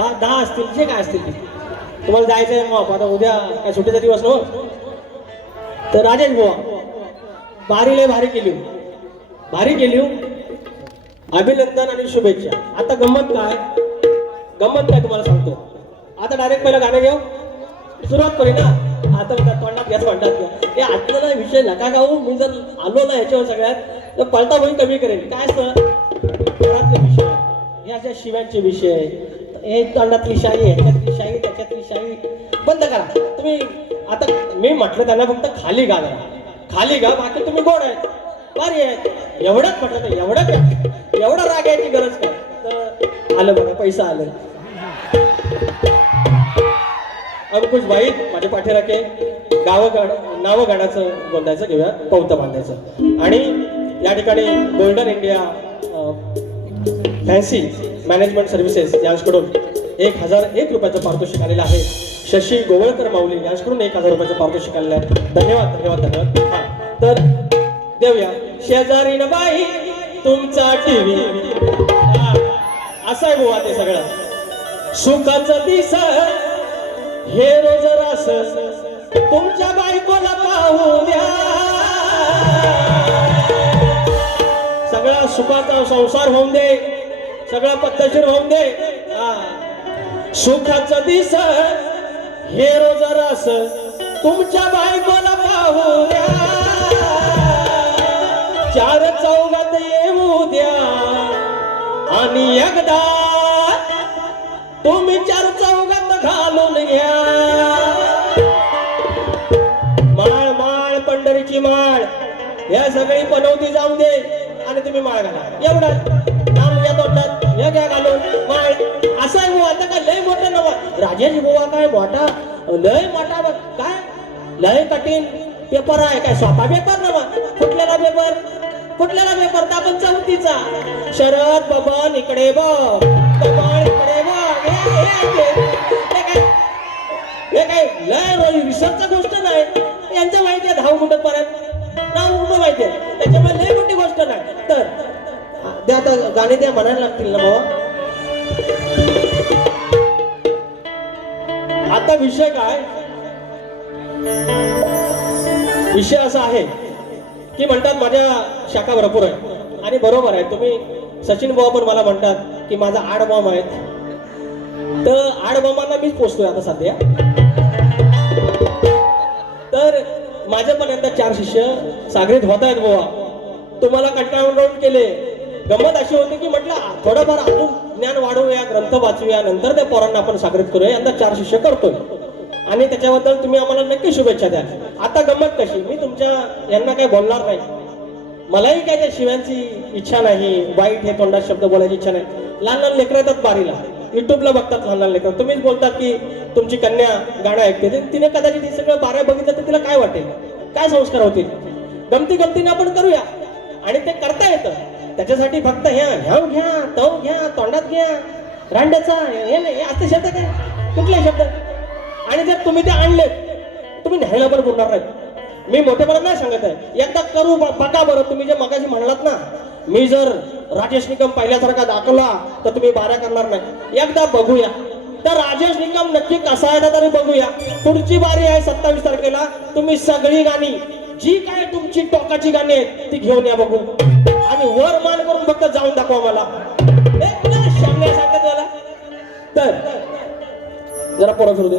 दहा दहा असतील जे काय असतील तुम्हाला जायचं आहे मग आता उद्या काय सुट्टीचा दिवस हो. तर राजेश बुवा भारी लय भारी केली हो. भारी केली हो. अभिनंदन आणि शुभेच्छा. आता गंमत काय? गंमत काय तुम्हाला सांगतो. आता डायरेक्ट पहिलं गाणं घेऊ. सुरुवात करू ना. आता म्हणतात तोंडात घ्या तोंडात घ्या. हे आत्ताला विषय नका गाऊ हो? मी जर आलो ना याच्यावर सगळ्यात तर पलटा होईल कमी करेल. काय असतं? विषय. हे अशा शिव्यांचे विषय. हे तोंडातली शाही ह्याच्यातली शाही त्याच्यातली शाही बंद करा. तुम्ही आता मी म्हटलं त्यांना फक्त खाली गा जरा. खाली गा बाकी तुम्ही गोड आहे भारी आहे एवढंच म्हटलं तर एवढं काय एवढं राग यायची गरज काय? तर आलं बघा पैसा आलं. अंकुश भाई माझे पाठीराखे गाव गाड नावं गाण्याचं बोलायचं घेऊया. पौतं बांधायचं. आणि या ठिकाणी Golden India Fancy Management Services यांच्याकडून एक हजार एक रुपयाचं पारितोषिक आलेलं आहे. शशी गोवळकर माऊली यांच्याकडून एक हजार रुपयाचं पारितोषिक आलेलं आहे. धन्यवाद धन्यवाद धन्यवाद. हा तर देऊया. शेजारी बाई तुमचा टीव्ही असं गोवा ते सगळं. सुखाचं दिस हे रोज रास तुमच्या बायकोला पाहू द्या. सगळा सुखाचा संसार होऊन दे. सगळा पद्धतशीर होऊन दे. हा. सुखाचं दिस हे रोज रस तुमच्या बायकोला पाहू द्या. चार चौघात येऊ द्या. आणि एकदा तुम्ही चार चौघात घालून घ्या. माळ माळ पंढरीची माळ. या सगळी बनवती जाऊन दे. आणि तुम्ही माळ घाला. एवढा. राजेश बुवा काय मोठा लय मोठा बघ, काय? लय कठीण पेपर आहे काय स्वतः पेपर ना नवा कुठलेला पेपर कुठल्याला पेपर का पण चौथीचा. शरद बबन इकडे बघ बबन इकडे बघ. हे- काय? हे काय? लय रिसर्चचा गोष्ट नाही. यांचं माहिती आहे दहा मिनिटं पर्यंत नाव उडं माहिती आहे. त्याच्यामुळे लय मोठी गोष्ट नाही. तर द्या आता गाणे द्या म्हणायला लागतील ना बाबा आता विषय काय? विषय असा आहे की म्हणतात माझ्या शाखा भरपूर आहे आणि बरोबर आहे. तुम्ही सचिन भाऊ पण मला म्हणतात की माझा आड बॉम्ब आहेत. तर आड बॉम्बांना मीच पोचतोय आता सध्या. तर माझे पण यंदा चार शिष्य सागरीत होत आहेत बुवा. तुम्हाला कंटाळून केले. गंमत अशी होती की म्हटलं थोडंफार अजून ज्ञान वाढवूया ग्रंथ वाचूया नंतर त्या पोरांना आपण सागरीत करूया यंदा चार शिष्य करतोय. आणि त्याच्याबद्दल तुम्ही आम्हाला नक्की शुभेच्छा द्या. आता गंमत कशी? मी तुमच्या यांना काही बोलणार नाही. मलाही काय त्या शिव्यांची इच्छा नाही. वाईट हे तोंडात शब्द बोलायची इच्छा नाही. लहान लहान लेकरं येतात बारीला. युट्यूबला बघतात लहान लहान लेकरं. तुम्हीच बोलतात की तुमची कन्या गाणं ऐकते. तिने कदाचित हे सगळं बाऱ्या बघितलं तर तिला काय वाटेल? काय संस्कार होतील? गमती गमतीने आपण करूया. आणि ते करता येतं. त्याच्यासाठी फक्त ह्या ह्याव घ्या तव घ्या तोंडात घ्या. रांड्याचा हे नाही हे शब्द काय? कुठले शब्द? आणि जर तुम्ही ते आणले तुम्ही न्यायला पण बोलणार नाहीत. मी मोठेपणा नाही सांगत आहे. एकदा करू ब- बघा बरं. तुम्ही जे मगाशी म्हणलात ना मी जर राजेश निकम पहिल्यासारखा दाखवला तर तुम्ही बारा करणार नाही. एकदा बघूया. तर राजेश निकम नक्की कसा आहे ना तरी बघूया. पुढची बारी आहे सत्तावीस तारखेला. तुम्ही सगळी गाणी जी काय तुमची टोकाची गाणी आहेत ती घेऊन या बघू. आणि वर मान करून फक्त जाऊन दाखवा मला. सांगत मला तर जरा परत होऊ दे.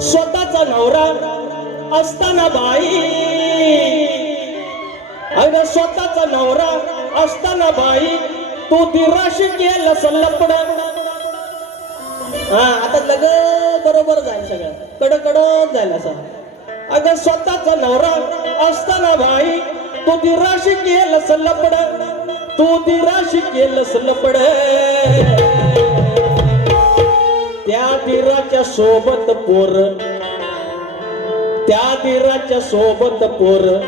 स्वतःचा नवरा असताना बाई. अगं स्वतःचा नवरा असताना बाई तू दिराशी केलं सल्लपड हा आता लग बरोबर जाईल सगळं. कड जाईल असं. अगं स्वतःचा नवरा असताना भाई तू दिराशी केलं सल्लपड तू दिराशी केलं सल्लपड सोबत पोर. त्या दिराच्या सोबत पोर.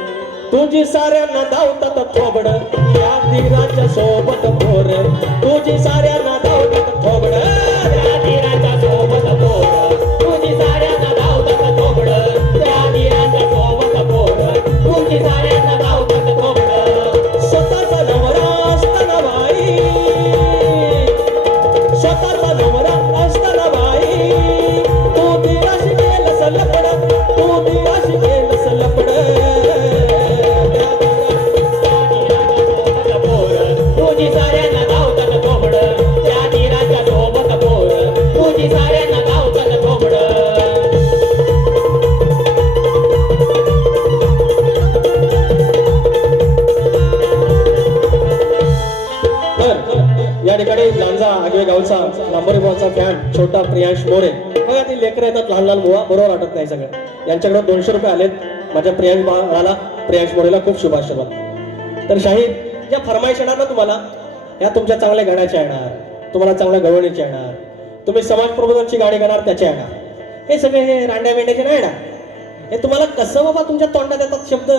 तुझी साऱ्यांना धावतात थोबड. त्या दिराच्या सोबत पोर. तुझी साऱ्यांना धावतात थोबड. त्या धीराच्या सोबत पोर. बघा येतात लहान लहान मुवा बरोबर वाटत नाही सगळं. यांच्याकडे दोनशे रुपये आलेत. माझ्या प्रियांश बाळाला प्रियांश मोरेला खूप शुभाशीर्वाद तर शाहीद ज्या फरमाईश येणार ना तुम्हाला या तुमच्या चांगल्या गाण्याच्या येणार. तुम्हाला चांगल्या गवळणीच्या येणार. तुम्ही समाज प्रबोधनची गाणी गाणार त्याच्या येणार. हे सगळे हे रांड्या मेंढ्याचे नाही येणार. हे तुम्हाला कसं बाबा तुमच्या तोंडात येतात शब्द?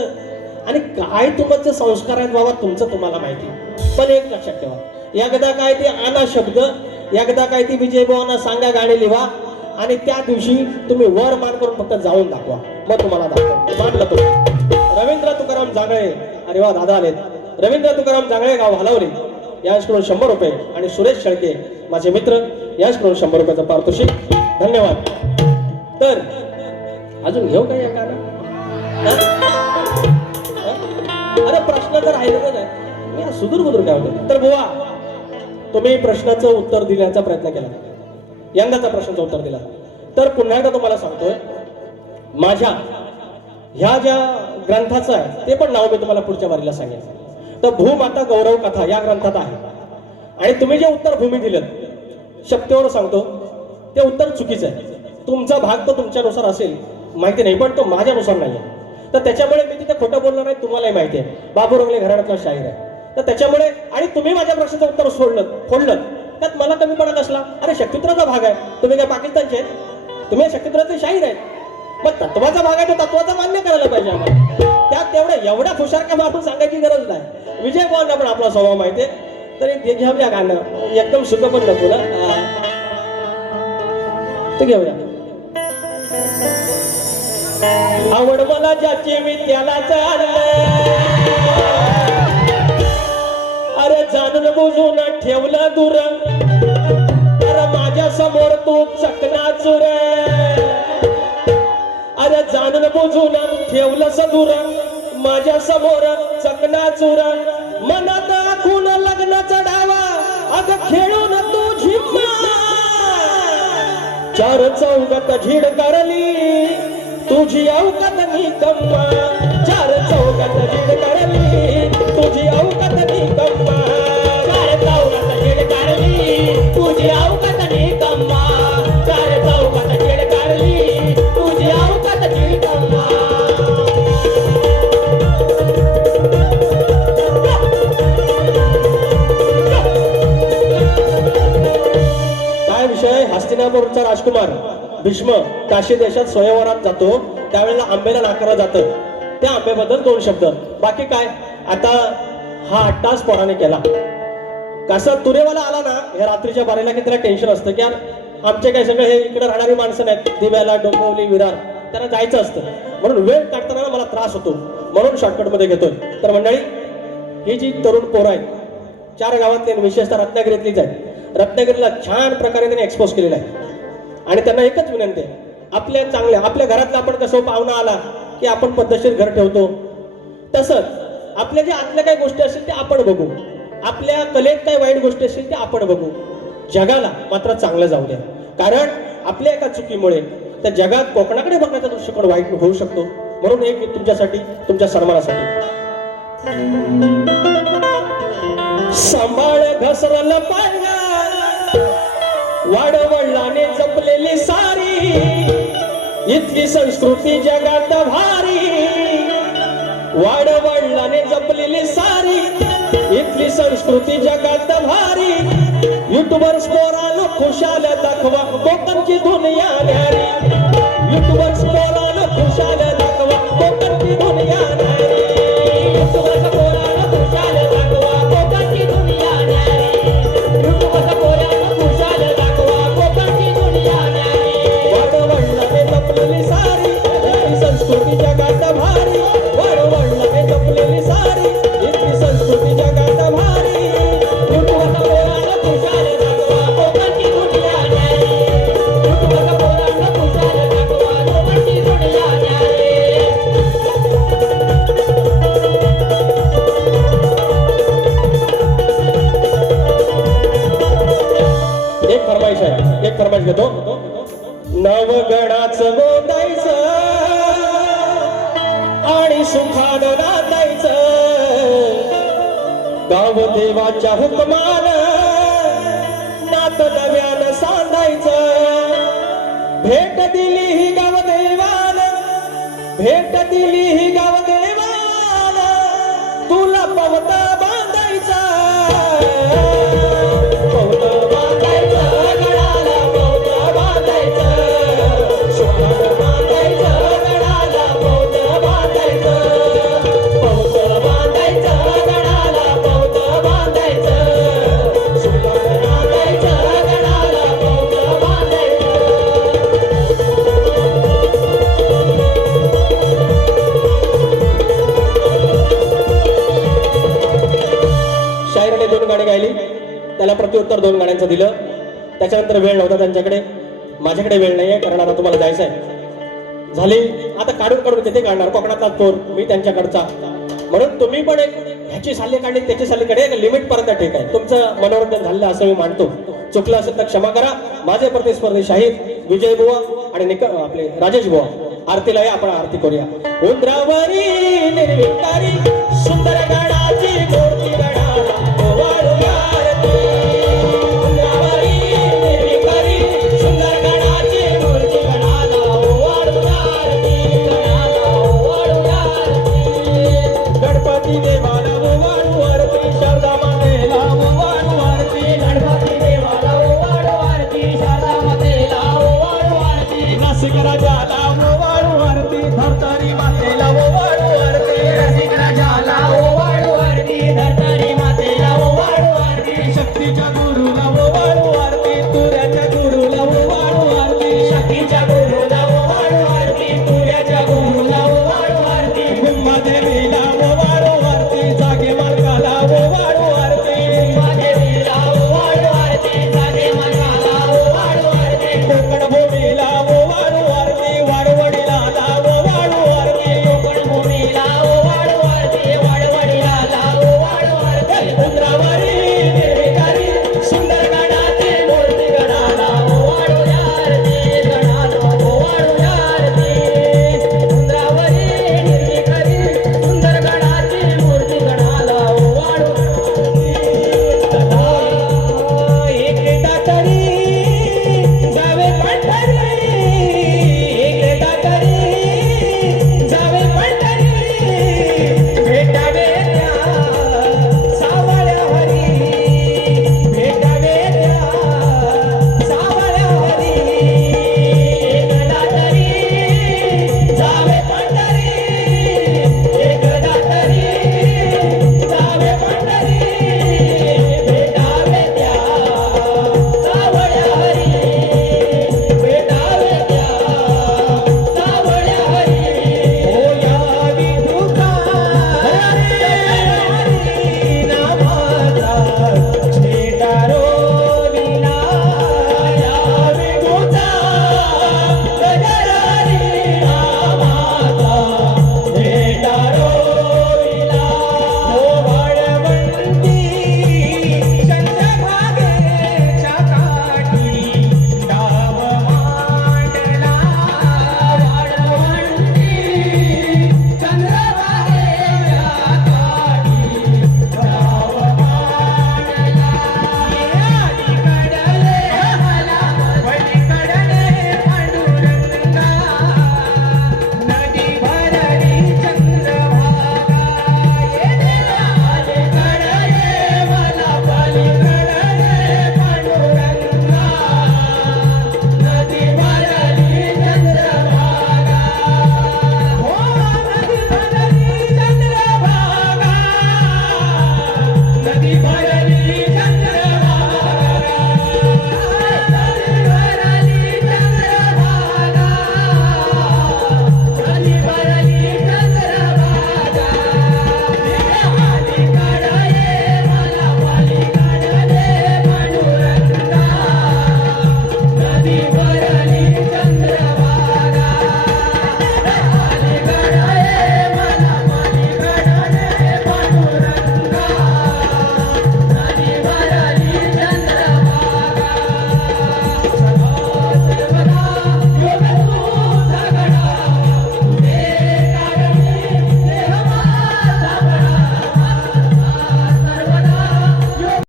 आणि काय तुमचं संस्कार आहेत बाबा तुमचं तुम्हाला माहिती. पण एक लक्षात ठेवा. या गदा काय ते आना शब्द? या गदा काय ती विजय भावांना सांगा गाणी लिहा. आणि त्या दिवशी तुम्ही वर मान करून फक्त जाऊन दाखवा. मग तुम्हाला दाखवा मानलं तुम्ही. रवींद्र तुकाराम जांगळे. अरे वा दादा आलेत. रवींद्र तुकाराम जांगळे गाव हलवले. याचकडून शंभर रुपये आणि सुरेश शेळके माझे मित्र याचकडून शंभर रुपयाचं पारितोषिक. धन्यवाद. तर अजून घेऊ का अरे प्रश्न तर राहिलेलं नाही मी सुदूर बुदूर काय होते? तर बुवा तुम्ही प्रश्नाचं उत्तर देण्याचा प्रयत्न केला. यंदाचा प्रश्नाचं उत्तर दिला. तर पुन्हा एकदा तुम्हाला सांगतोय माझ्या ह्या ज्या ग्रंथाचं आहे ते पण नाव मी तुम्हाला पुढच्या वारीला सांगेन. तर भूमाता गौरव कथा या ग्रंथात आहे. आणि तुम्ही जे उत्तर भूमी दिलं शक्तीवर सांगतो ते उत्तर चुकीचं आहे. तुमचा भाग तो तुमच्यानुसार असेल माहिती नाही पण तो माझ्यानुसार नाही आहे तर त्याच्यामुळे मी तिथे खोटं बोलणार नाही तुम्हालाही माहिती आहे. बाबू रंगले घराण्यातला शाहीर आहे. तर त्याच्यामुळे आणि तुम्ही माझ्या प्रश्नाचं उत्तर सोडलं फोडलं त्यात मला कमीपणा कसला अरे शक्तित्राचा भाग आहे. तुम्ही काय पाकिस्तानचे तुम्ही शक्तित्राचे शाहीर आहेत. मग तत्वाचा भाग आहे तर तत्वाचा मान्य करायला पाहिजे आम्हाला. त्यात तेवढ्या एवढ्या फुशारक्या मारून सांगायची गरज नाही. विजय पवारला पण आपला स्वभाव माहिती आहे. तरी ते घेऊया गाणं. एकदम सुख पण नको ना. ते घेऊया आवड मला ज्याची मी त्याला चालले. अरे जाणून बुजून ठेवलं दूर अरे माझ्यासमोर तू चकना चुर. अरे जाणून बुजून ठेवलं दूर माझ्यासमोर चकना चुर. मनात आखून लग्न चढावा अग खेळून तू झिम्मा चार चौघात झीड करली. तुझी अवकत निकम्मा चार चौघात झीड करली. तुझी अवकत मोर्चा राजकुमार भीष्म काशी देशात स्वयंवरात जातो. त्यावेळेला आंबेला नाकारलं जातं. त्या आंब्याबद्दल दोन शब्द. बाकी काय? आता हा अट्टास पोराने केला. कसा? तुरेवाला आला ना या रात्रीच्या बारेला की त्याला टेन्शन असतं की यार आमचे काय सगळे हे इकडे राहणारी माणसं नाहीत. दिव्याला डोंबिवली विरार. त्यांना जायचं असतं. म्हणून वेळ काढताना मला त्रास होतो. म्हणून शॉर्टकटमध्ये घेतोय. तर मंडळी ही जी तरुण पोरं आहेत चार गावातली विशेषतः रत्नागिरीतलीच आहेत रत्नागिरीला छान प्रकारे त्यांनी एक्सपोज केलेला आहे. आणि त्यांना एकच विनंती आहे आपल्या चांगल्या आपल्या घरातला आपण कसं पाहुणा आला की आपण पद्धतशीर घर ठेवतो? तसंच आपल्या ज्या आतल्या काही गोष्टी असतील ते आपण बघू. आपल्या कलेत काय वाईट गोष्टी असतील ते आपण बघू. जगाला मात्र चांगलं जाऊ द्या. कारण आपल्या एका चुकीमुळे त्या जगात कोकणाकडे बघण्याचा दृष्टिकोन वाईट होऊ शकतो. म्हणून एक तुमच्यासाठी तुमच्या सन्मानासाठी. सांभाळ घसरल पाया वाडवडलाने जपलेली सारी इथली संस्कृती जगात भारी. वाडवडलाने जपलेली सारी इथली संस्कृती जगात भारी. युट्यूबर स्पोरानं खुशाल दाखवा कोकणची दुनिया एक फरमाईश आहे. एक फरमाईश घेतो. नवगणाच गोदायचं आणि सुखान नांदायचं गाव देवाच्या हुकमान नात नव्यानं सांधायचं भेट दिली ही गाव देवान. भेट दिली ही त्याच्यानंतर वेळ नव्हता त्यांच्याकडे. माझ्याकडे वेळ नाहीये कारण आता तुम्हाला जायचं आहे झाली आता काढून काढून तिथे काढणार कोकणातला चोर मी त्यांच्याकडचा. म्हणून तुम्ही पण एक ह्याची साल्ले काढली त्याची साल्ले काढली एक लिमिट पर्यंत ठीक आहे. तुमचं मनोरंजन झालं असं मी मानतो. चुकलं असेल तर क्षमा करा. माझे प्रतिस्पर्धी शाहीर विजय बुवा आणि निक आपले राजेश बुवा. आरतीला या आपण आरती करूया. उंद्रावरी निर्विकारी सुंदर गणाची